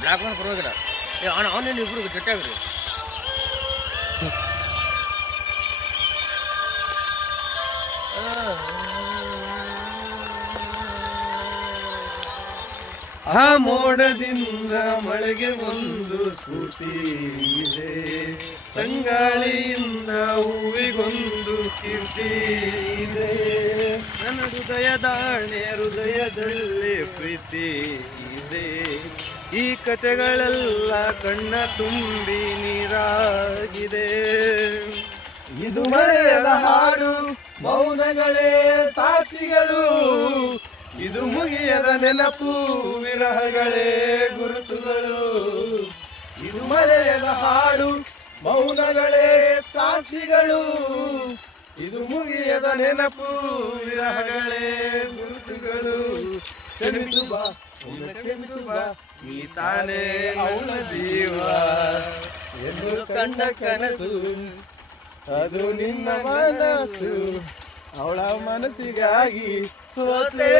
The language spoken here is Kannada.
ಬ್ಲ್ಯಾಕ್ ಮಾಡಿ ಪರವಾಗಿಲ್ಲ. ಅವನೇನು ಇಬ್ರು ಜೊತೆಯಾಗ್ರಿ. ಆ ಮೋಡದಿಂದ ಮಳೆಗೆ ಒಂದು ಸ್ಫೂರ್ತಿ ಇದೆ, ತಂಗಾಳಿಯಿಂದ ಹೂವಿಗೊಂದು ಕೀರ್ತಿ ಇದೆ. ನನ್ನ ಹೃದಯದಾಣೆ ಹೃದಯದಲ್ಲಿ ಪ್ರೀತಿ ಇದೆ. ಈ ಕತೆಗಳೆಲ್ಲ ಕಣ್ಣ ತುಂಬಿ ನೀರಾಗಿದೆ. ಇದು ಮರೆಯದ ಹಾಡು, ಮೌನಗಳೇ ಸಾಕ್ಷಿಗಳು. ಇದು ಮುಗಿಯದ ನೆನಪು, ವಿರಹಗಳೇ ಗುರುತುಗಳು. ಇದು ಮರೆಯದ ಹಾಡು, ಮೌನಗಳೇ ಸಾಕ್ಷಿಗಳು. ಇದು ಮುಗಿಯದ ನೆನಪು, ವಿರಹಗಳೇ ಗುರುತುಗಳು. ಕ್ಷಮಿಸು ಬಾ, ಕ್ಷಮಿಸು ಬಾ, ನೀ ತಾನೇ ನನ್ನ ಜೀವ ಎಂದು ಕಂಡ ಕನಸು, ಅದು ನಿನ್ನ ಮನಸ್ಸು. ಅವಳ ಮನಸ್ಸಿಗಾಗಿ ಸೋತೆ.